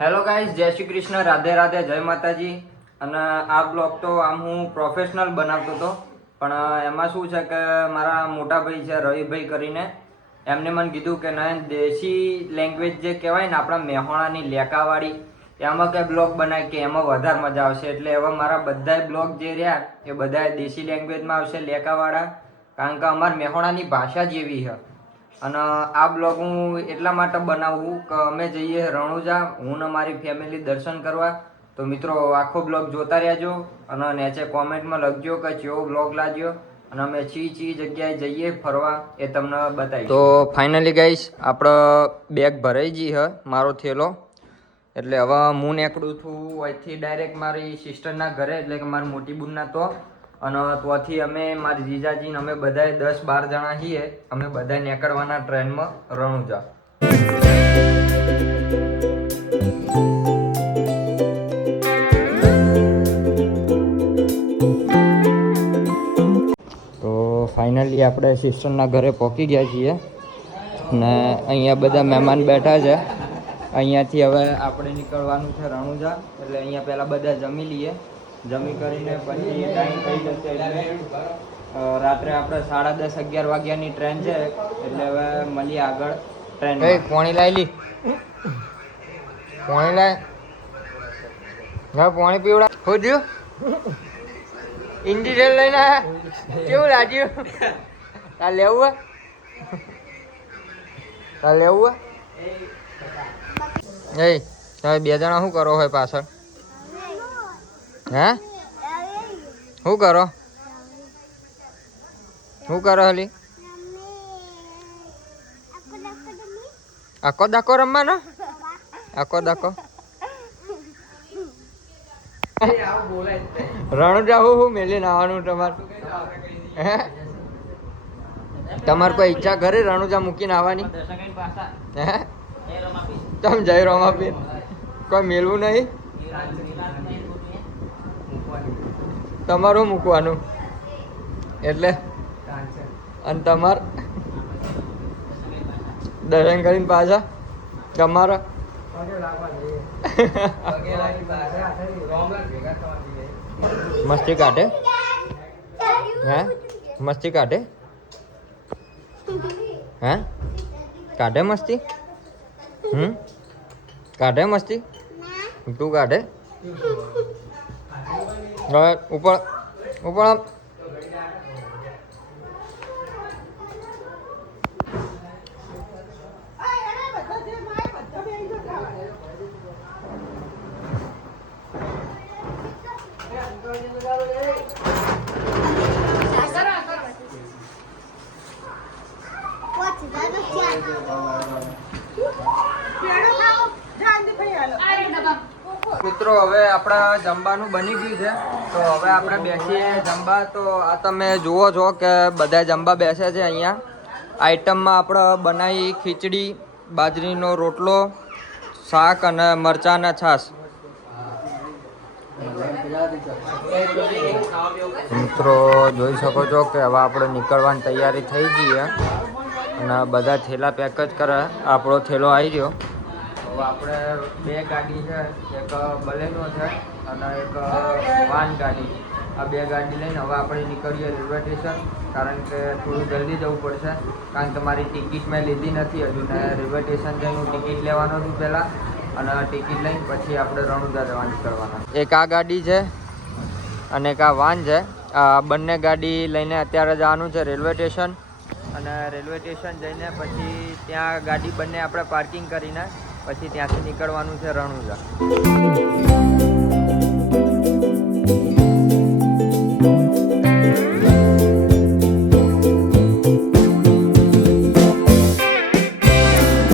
Hello guys, જય શ્રી કૃષ્ણ, રાધે રાધે, જય માતાજી. અને આ બ્લોગ તો આમ હું પ્રોફેશનલ બનાવતો હતો, પણ એમાં શું છે કે મારા મોટા ભાઈ છે રવિભાઈ કરીને, એમને મને કીધું કે ના દેશી લેંગ્વેજ જે કહેવાય ને આપણા મેહોણાની લેકાવાળી, એમાં કંઈ બ્લોગ બનાય કે એમાં વધારે મજા આવશે. એટલે હવે મારા બધા બ્લોગ જે રહ્યા એ બધા દેશી લેંગ્વેજમાં આવશે, લેકાવાળા, કારણ કે અમારા મેહોણાની ભાષા જેવી છે. અને આ બ્લોગ હું એટલા માટે બનાવું કે અમે જઈએ રણુજા, હું ને મારી ફેમિલી દર્શન કરવા. તો મિત્રો આખો બ્લોગ જોતા રહેજો અને નીચે કોમેન્ટમાં લખજો કે કેવો બ્લોગ લાગ્યો અને અમે ચી જગ્યાએ જઈએ ફરવા એ તમને બતાવી. તો ફાઇનલી ગાઈસ આપણો બેગ ભરાઈ ગઈ છે, મારો થેલો. એટલે હવે હું નીકળું છું અહીંથી ડાયરેક્ટ મારી સિસ્ટરના ઘરે, એટલે કે મારી મોટી બુનના. તો અને ત્યાંથી અમે મારી જીજાજીને અમે બધા 10-12 જણા છીએ, અમે બધા નીકળવાના ટ્રેનમાં રણુજા. તો ફાઇનલી આપણે સિસ્ટરના ઘરે પહોંચી ગયા છીએ ને અહીંયા બધા મહેમાન બેઠા છે. અહીંયાથી હવે આપણે નીકળવાનું છે રણુજા. એટલે અહીંયા પહેલાં બધા જમી લઈએ, જમી કરીને પછી ટાઈમ થઈ જશે એટલે રાત્રે આપણે 10:30-11 વાગ્યાની ટ્રેન છે. એટલે હવે મળીએ આગળ ટ્રેન. પોણી લાવી પોણી લાય, પોણી પીવડા શું થયું? ઇન્ડિયન લઈને કેવું લાગ્યું? તાર લેવું તાર લેવું એ તમે 2 જણા શું કરો હોય પાછળ? હે શું કરો? શું કરો હલી? આખો દાકો રમવાનો? આખો દાકો રણુજા હું મેલીને આવવાનું તમારે? હે તમારે કોઈ ઈચ્છા કરે રણુજા મૂકીને આવવાની? હે તમે જઈ રમાપીર કોઈ મેળવું નહીં? તમારું મૂકવાનું એટલે? અને તમારે દર્શન કરીને પાછા તમારા મસ્તી કાઢે? હે મસ્તી કાઢે? હે કાઢે મસ્તી? કાઢે મસ્તી? તું કાઢે? હવે ઉપર ઉપર મિત્રો હવે આપણા જમવાનું બની ગયું છે. તો હવે આપણે બેસીએ જમવા. તો આ તમે જુઓ છો કે બધા જમવા બેસે છે. અહીંયા આઈટમમાં આપણે બનાવી ખીચડી, બાજરીનો રોટલો, શાક અને મરચાંના છાશ. મિત્રો જોઈ શકો છો કે હવે આપણે નીકળવાની તૈયારી થઈ ગઈ છે અને બધા થેલા પેક જ કરે. આપણો થેલો આવી રહ્યો. હવે આપણે 2 ગાડી છે, એક બલેનો છે અને એક વાન ગાડી. આ 2 ગાડી લઈને હવે આપણે નીકળીએ રેલવે સ્ટેશન, કારણ કે થોડું જલ્દી જવું પડશે, કારણ કે મારી ટિકિટ મેં લીધી નથી હજુ. ને રેલવે સ્ટેશન જઈને હું ટિકિટ લેવાનો છું પહેલાં, અને ટિકિટ લઈને પછી આપણે રણુજા જવા નીકળવાના. એક આ ગાડી છે અને એક આ વાન છે. આ બંને ગાડી લઈને અત્યારે જવાનું છે રેલવે સ્ટેશન, અને રેલવે સ્ટેશન જઈને પછી ત્યાં ગાડી બંને આપણે પાર્કિંગ કરીને પછી ત્યાંથી નીકળવાનું છે રણુજા.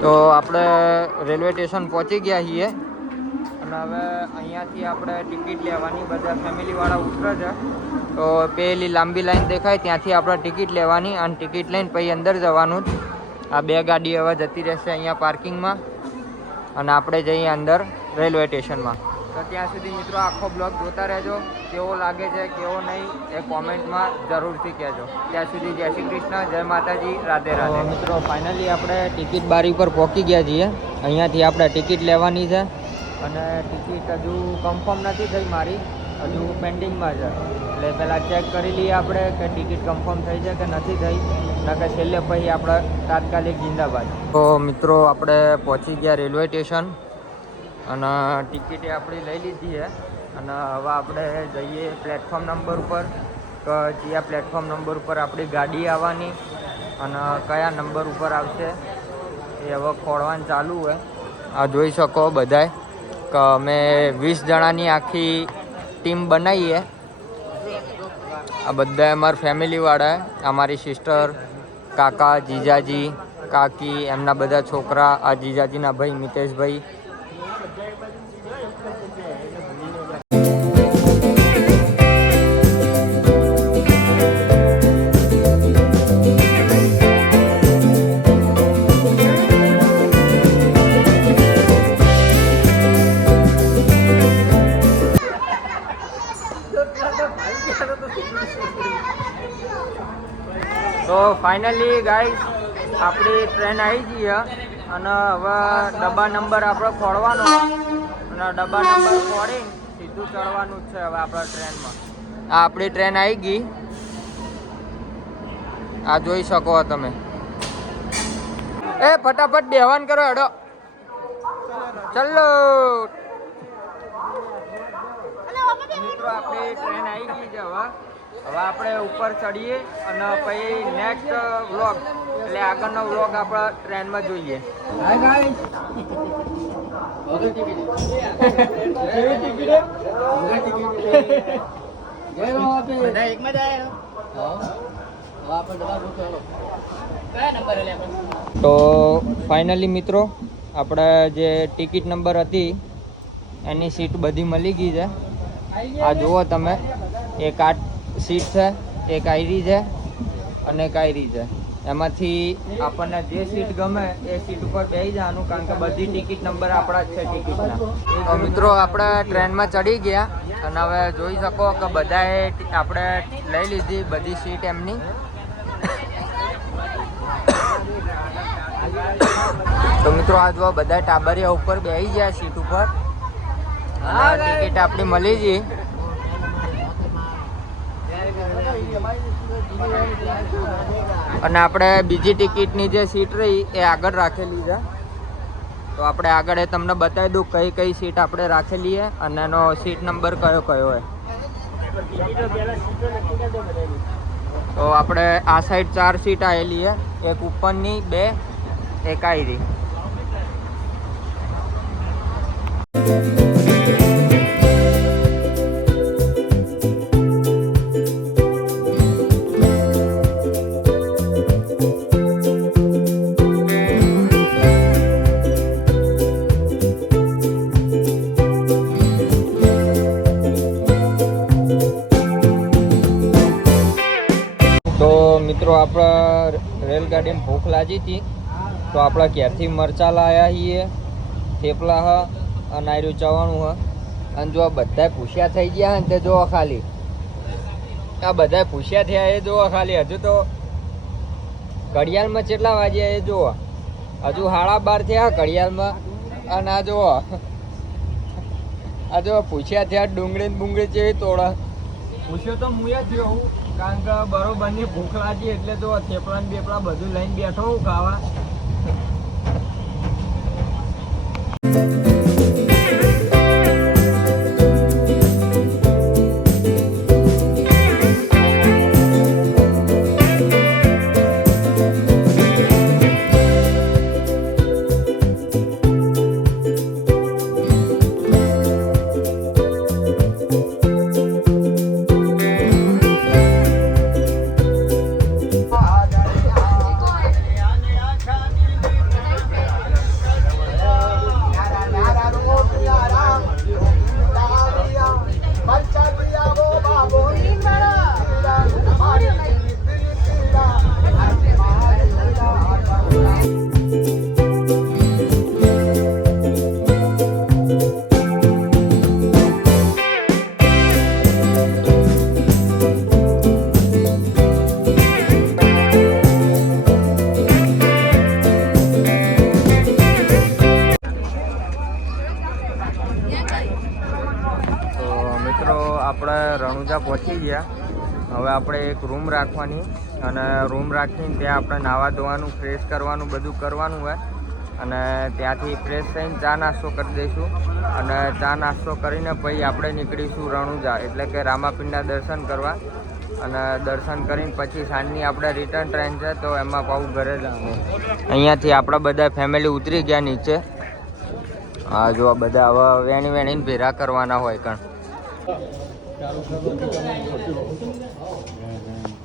તો આપણે રેલવે સ્ટેશન પહોંચી ગયા છીએ અને હવે અહીંયાથી આપણે ટિકિટ લેવાની. બધા ફેમિલીવાળા ઉતરે છે. તો પેલી લાંબી લાઈન દેખાય ત્યાંથી આપણે ટિકિટ લેવાની અને ટિકિટ લઈને પછી અંદર જવાનું. આ 2 ગાડી હવે જતી રહેશે અહીંયા પાર્કિંગમાં અને આપણે જઈએ અંદર રેલવે સ્ટેશનમાં. તો ત્યાં સુધી મિત્રો આખો બ્લોગ જોતા રહેજો. કેવો લાગે છે કેવો નહીં એ કોમેન્ટમાં જરૂરથી કહેજો. ત્યાં સુધી જય શ્રી કૃષ્ણ, જય માતાજી, રાધે રાધે. મિત્રો ફાઇનલી આપણે ટિકિટ બારી પર પહોંચી ગયા છીએ. અહીંયાથી આપણે ટિકિટ લેવાની છે અને ટિકિટ હજુ કન્ફર્મ નથી થઈ મારી, હજુ પેન્ડિંગમાં છે. એટલે પહેલાં ચેક કરી લઈએ આપણે કે ટિકિટ કન્ફર્મ થઈ છે કે નથી થઈ, ના કે છેલ્લે પછી આપણે તાત્કાલિક જિંદાબાદ. તો મિત્રો આપણે પહોંચી ગયા રેલવે સ્ટેશન અને ટિકિટ આપણી લઈ લીધી છે અને હવે આપણે જઈએ પ્લેટફોર્મ નંબર ઉપર કે કયા પ્લેટફોર્મ નંબર ઉપર આપણી ગાડી આવવાની અને કયા નંબર ઉપર આવશે એ હવે ખોળવાનું ચાલુ હોય. આ જોઈ શકો બધાય કે અમે 20 જણાની આખી ટીમ બનાવીએ. આ બધા અમારા ફેમિલીવાળા, અમારી સિસ્ટર, કાકા, જીજાજી, કાકી, એમના બધા છોકરા, આ જીજાજીના ભાઈ મિતેશભાઈ. તો ફાઇનલી ગાઈસ આપણી ટ્રેન આવી ગઈ અને હવે ડબ્બા નંબર આપણે ખોળવાનો અને ડબ્બા નંબર ખોળી સીધું ચડવાનું જ છે હવે આપણા ટ્રેનમાં. આ આપણી ટ્રેન આવી ગઈ, આ જોઈ શકો તમે. એ ફટાફટ બેહવાન કરો, હેડો ચલો. મિત્રો આપણી ટ્રેન આવી ગઈ છે. હવે આપણે ઉપર ચડીએ અને પછી નેક્સ્ટ વ્લોગ એટલે આગળનો વ્લોગ આપણે ટ્રેનમાં જોઈએ. તો ફાઇનલી મિત્રો આપણે જે ટિકિટ નંબર હતી એની સીટ બધી મળી ગઈ છે. આ જુઓ તમે, એક આ સીટ છે, એક આયરી છે અને એક આયરી છે. એમાંથી આપણને જે સીટ ગમે એ સીટ ઉપર બેસી જવાનું, કારણ કે બધી ટિકિટ નંબર આપણા જ છે ટિકિટના. તો મિત્રો આપણે ટ્રેનમાં ચડી ગયા અને હવે જોઈ શકો કે બધાએ આપણે લઈ લીધી બધી સીટ એમની. તો મિત્રો આ જો બધા ટાબરિયા ઉપર બેસી ગયા સીટ ઉપર અને ટિકિટ આપણી મળી ગઈ. અને આપણે બીજી ટિકિટની જે સીટ રહી એ આગળ રાખેલી છે. તો આપણે આગળ એ તમને બતાવી દઉં કઈ કઈ સીટ આપણે રાખેલી છે અને એનો સીટ નંબર કયો કયો હોય. તો આપણે આ સાઈડ 4 સીટ આવેલી છે, એક ઉપરની, 2, એક આયરી. મિત્રો આપણે રેલગાડીમાં ભૂખ લાગી હતી તો આપણે ઘેરથી મરચાં લાવ્યા છીએ, થેપલા હ અને આર્યું ચવાણું હ. અને જો બધા પૂછ્યા થઈ ગયા ને તે જોવા ખાલી, આ બધા પૂછ્યા થયા એ જોવા ખાલી. હજુ તો ઘડિયાળમાં કેટલા વાગ્યા એ જોવા, હજુ 12:30 થયા ઘડિયાળમાં. અને આ જોવા, આ જો પૂછ્યા થયા ડુંગળી બુંગળી જેવી તોડા. પૂછ્યો તો હું જ થયો, કારણ કે બરોબરની ભૂખ લાગી એટલે તો થેપલા ને બેપલા બધું લઈને બેઠો હું ખાવા. આપણે રણુજા પહોંચી ગયા. હવે આપણે એક રૂમ રાખવાની અને રૂમ રાખીને ત્યાં આપણે નાહવા ધોવાનું, ફ્રેશ કરવાનું, બધું કરવાનું હોય. અને ત્યાંથી ફ્રેશ થઈને ચા નાસ્તો કરી દઈશું. અને ચા નાસ્તો કરીને પછી આપણે નીકળીશું રણુજા, એટલે કે રામાપીરના દર્શન કરવા. અને દર્શન કરીને પછી સાંજની આપણે રિટર્ન ટ્રેન છે, તો એમાં પાછું ઘરે જવાનું. અહીંયાથી આપણા બધા ફેમિલી ઉતરી ગયા નીચે. હા, જો બધા હવે વેણીને ભેરા કરવાના હોય કણ.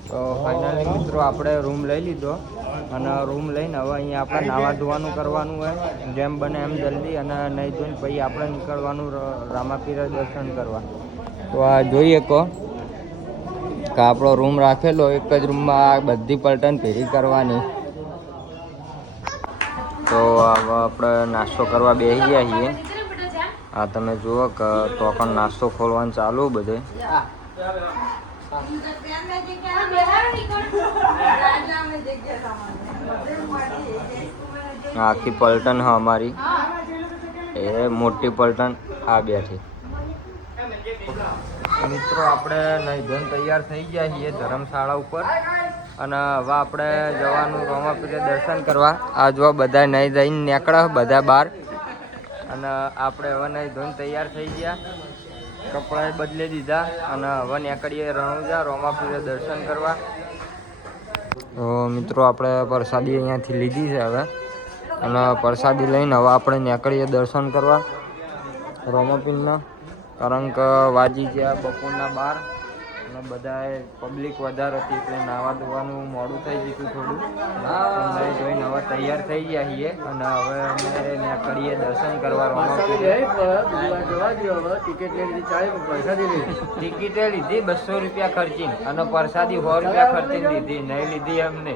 તો ફાઇનલી મિત્રો આપણે રૂમ લઈ લીધો અને રૂમ લઈને હવે અહીંયા આપણે નાવા ધોવાનું કરવાનું હોય જેમ બને એમ જલ્દી. અને નહીં ધોઈને પછી આપણે નીકળવાનું રામાપીર દર્શન કરવા. તો આ જોઈએ કહો કે આપણો રૂમ રાખેલો એક જ રૂમમાં બધી પલટન ભેરી કરવાની. તો હવે આપણે નાસ્તો કરવા બેસી ગયા છીએ. આ તમે જુઓ કે ટોકન નાસ્તો ખોલવાનું ચાલુ બધે. આખી પલટન હા અમારી, એ મોટી પલટન આ બેઠી. મિત્રો આપણે નહીં ધોઈને તૈયાર થઈ ગયા છીએ ધર્મશાળા ઉપર. અને હવે આપણે જવાનું રામાપીર દર્શન કરવા. આ જો બધા નહીં જઈને નીકળ્યા બધા બહાર. અને આપણે હવે નહીં ધોઈને તૈયાર થઈ ગયા, કપડાં બદલી દીધા અને હવે નીકળીએ રણુજા રામાપીર દર્શન કરવા. તો મિત્રો આપણે પ્રસાદી અહીંયાથી લીધી છે હવે. અને પ્રસાદી લઈને હવે આપણે નીકળીએ દર્શન કરવા રામાપીરના. કારણ કે વાજી ગયા બપોરના 12 અને બધાએ પબ્લિક વધારે હતી એટલે નાવા ધોવાનું મોડું થઈ ગયું થોડું. નહીં જોઈને હવે તૈયાર થઈ ગયા છીએ અને હવે અમે નીકળીએ દર્શન કરવા રામાપીર. ટિકિટે લીધી 200 રૂપિયા ખર્ચીને અને પ્રસાદી 100 રૂપિયા ખર્ચીને લીધી, નહીં લીધી એમને.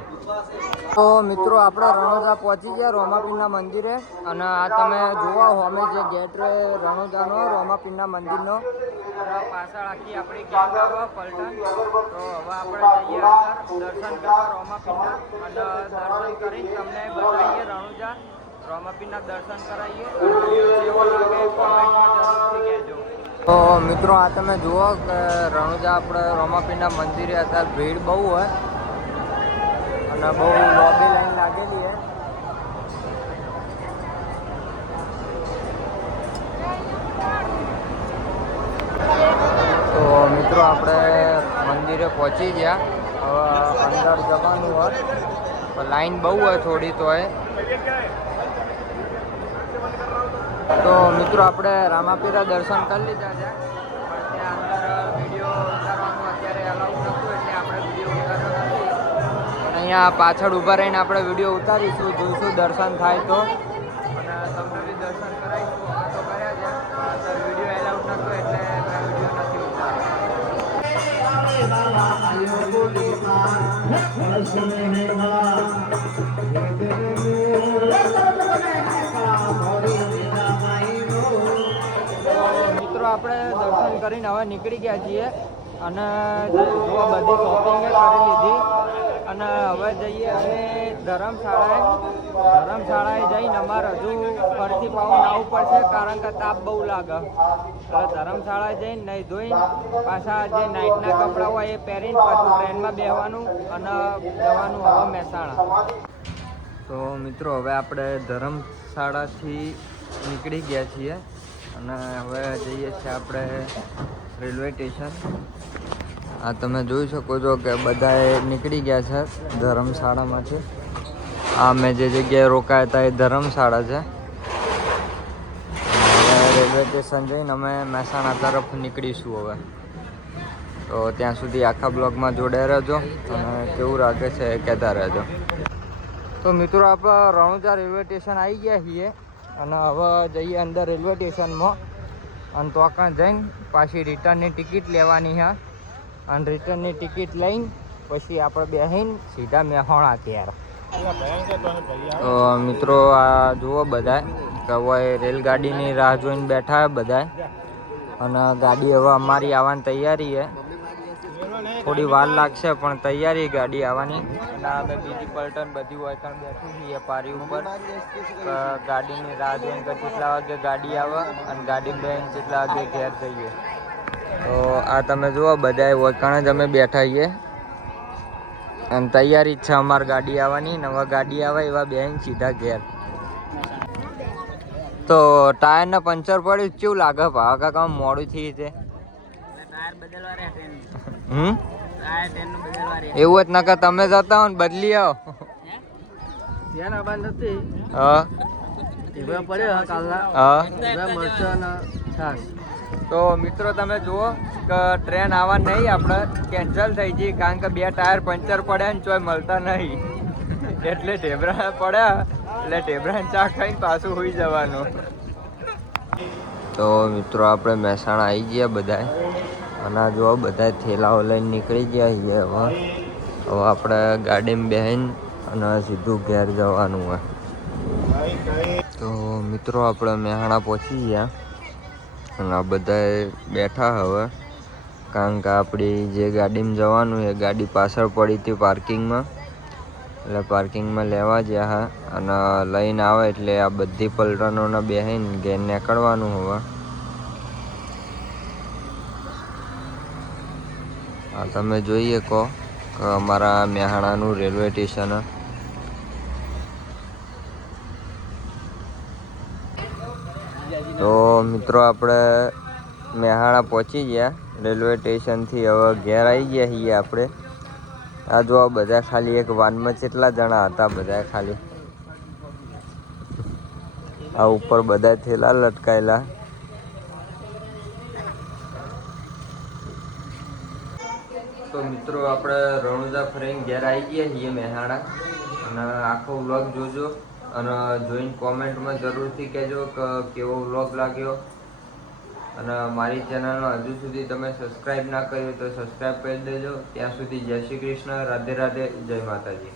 તો મિત્રો આપણે રણુજા પહોંચી ગયા રામાપીરના મંદિરે. અને આ તમે જોવા અમે જે ગેટ રણુજાનો રામાપીરના મંદિરનો પાછળ આખી આપણી ગેટ આવે પલટન. તો હવે આપણે જઈએ અંદર દર્શન કરવા રામાપીરના. અને દર્શન કરીને તમને બતાવીએ રણુજા રામાપીરના દર્શન કરાવીએ. કેવો લાગે કોમેન્ટમાં જરૂરથી કહેજો. તો મિત્રો આ તમે જુઓ કે રણુજા આપણે રામાપીરના મંદિરે અત્યારે ભીડ બહુ હોય અને બહુ લોબી લાઈન લાગેલી છે. તો મિત્રો આપણે મંદિરે પહોંચી ગયા. હવે અંદર જવાનું હોય, લાઈન બહુ હોય થોડી તો હોય. તો મિત્રો આપણે રામાપીરા દર્શન કરી લીધા છે, પણ ત્યાં અંદર વિડીયો ઉતારવાનું અત્યારે અલાઉ નહોતું એટલે આપણે વિડીયો ઉતાર્યો નથી. અહીંયા પાછળ ઊભા રહીને આપણે વિડીયો ઉતારીશું, જોઈશું દર્શન થાય તો. અને તમને બી દર્શન કરાવીશું. આ તો કર્યા છે પણ અંદર વિડીયો એલાઉડ નહોતું એટલે મેં વિડીયો નથી ઉતાર્યો. મિત્રો આપણે દર્શન કરીને હવે નીકળી ગયા છીએ અને જો બધી શોપિંગ કરી લીધી. અને હવે જઈએ અમે ધર્મશાળાએ જઈને અમારે હજુ ફરતી પાવું આવવું પડશે કારણ કે તાપ બહુ લાગે. એટલે ધર્મશાળાએ જઈને નહીં ધોઈને પાછા જે નાઇટના કપડાં હોય એ પહેરીને પાછું ટ્રેનમાં બેસવાનું અને જવાનું હવે મહેસાણા. તો મિત્રો હવે આપણે ધર્મશાળાથી નીકળી ગયા છીએ અને હવે જઈએ છીએ આપણે રેલવે સ્ટેશન. આ તમે જોઈ શકો છો કે બધાએ નીકળી ગયા છે ધર્મશાળામાંથી. આ મેં જે જગ્યાએ રોકાયા હતા એ ધર્મશાળા છે. હવે રેલવે સ્ટેશન જઈને અમે મહેસાણા તરફ નીકળીશું હવે. તો ત્યાં સુધી આખા બ્લોગમાં જોડાઈ રહેજો અને કેવું લાગે છે એ કહેતા રહેજો. તો મિત્રો આપણે રણુજા રેલવે સ્ટેશન આવી ગયા છીએ અને હવે જઈએ અંદર રેલવે સ્ટેશનમાં. અને તો કાં જઈને પાછી રિટર્નની ટિકિટ લેવાની છે અને રિટર્નની ટિકિટ લઈને પછી આપણે બેસીને સીધા મહેસાણા ત્યારે. તો મિત્રો આ જુઓ બધા કે હવે રેલગાડીની રાહ જોઈને બેઠા બધા. અને ગાડી હવે અમારી આવવાની તૈયારી છે. થોડી વાર લાગશે પણ તૈયારી ગાડી આવવાની. અને અમે બીજી પલટન બધી હોય ત્યાં બેઠી છીએ પારી ઉપર. ગાડીની રાહ જોઈને કે કેટલા વાગે ગાડી આવે અને ગાડી બેન કેટલા વાગે ઘેર જઈએ. તો આ તમે જુઓ બધા ઓળખાણ જ અમે બેઠા છીએ અને તૈયારી જ છે અમારી ગાડી આવવાની. નવા ગાડી આવે એવા બેન સીધા ઘેર. તો ટાયર ને પંચર પડ્યું કેવું લાગે ભાવ કાકા મોડું થઈ છે? એવું જ નકર તમે જતા હો ને બદલી આવો. તો મિત્રો તમે જુઓ કે ટ્રેન આવવા નહીં આપણે કેન્સલ થઈ ગઈ કારણ કે 2 ટાયર પંચર પડ્યા ને ચોય મળતા નહીં એટલે ઢેબરા પડ્યા એટલે ઢેબરા ચા ખાઈને પાછું હોઈ જવાનું. તો મિત્રો આપણે મહેસાણા આવી ગયા બધા અને જો બધા થેલાઓ લઈને નીકળી ગયા છીએ. હવે આપણે ગાડીમાં બેહીને અને સીધું ઘેર જવાનું હોય. તો મિત્રો આપણે મહેસાણા પહોંચી ગયા અને આ બધા બેઠા હવે કારણ કે આપણી જે ગાડીમાં જવાનું એ ગાડી પાછળ પડી હતી પાર્કિંગમાં એટલે પાર્કિંગમાં લેવા ગયા હા અને લઈને આવે એટલે આ બધી પલટનોને બેહીને ઘેર નીકળવાનું હવે. આ તમે જોઈએ કહો કે અમારા મહેસાણાનું રેલવે સ્ટેશન. તો મિત્રો આપણે મહેસાણા પહોંચી ગયા રેલવે સ્ટેશનથી. હવે ઘેર આવી ગયા છીએ આપણે. આ જો બધા ખાલી એક વાનમાં કેટલા જણા હતા બધા ખાલી આ ઉપર બધા થેલા લટકાયેલા. તો મિત્રો આપણે રણુજા ફરીને ઘેર આવી ગયા છીએ મહેસાણા અને આખો વ્લોગ જોજો અને જોઈને કોમેન્ટમાં જરૂરથી કહેજો કે કેવો વ્લોગ લાગ્યો. અને મારી ચેનલમાં હજુ સુધી તમે સબસ્ક્રાઈબ ના કર્યું તો સબસ્ક્રાઈબ કરી દેજો. ત્યાં સુધી જય શ્રી કૃષ્ણ, રાધે રાધે, જય માતાજી.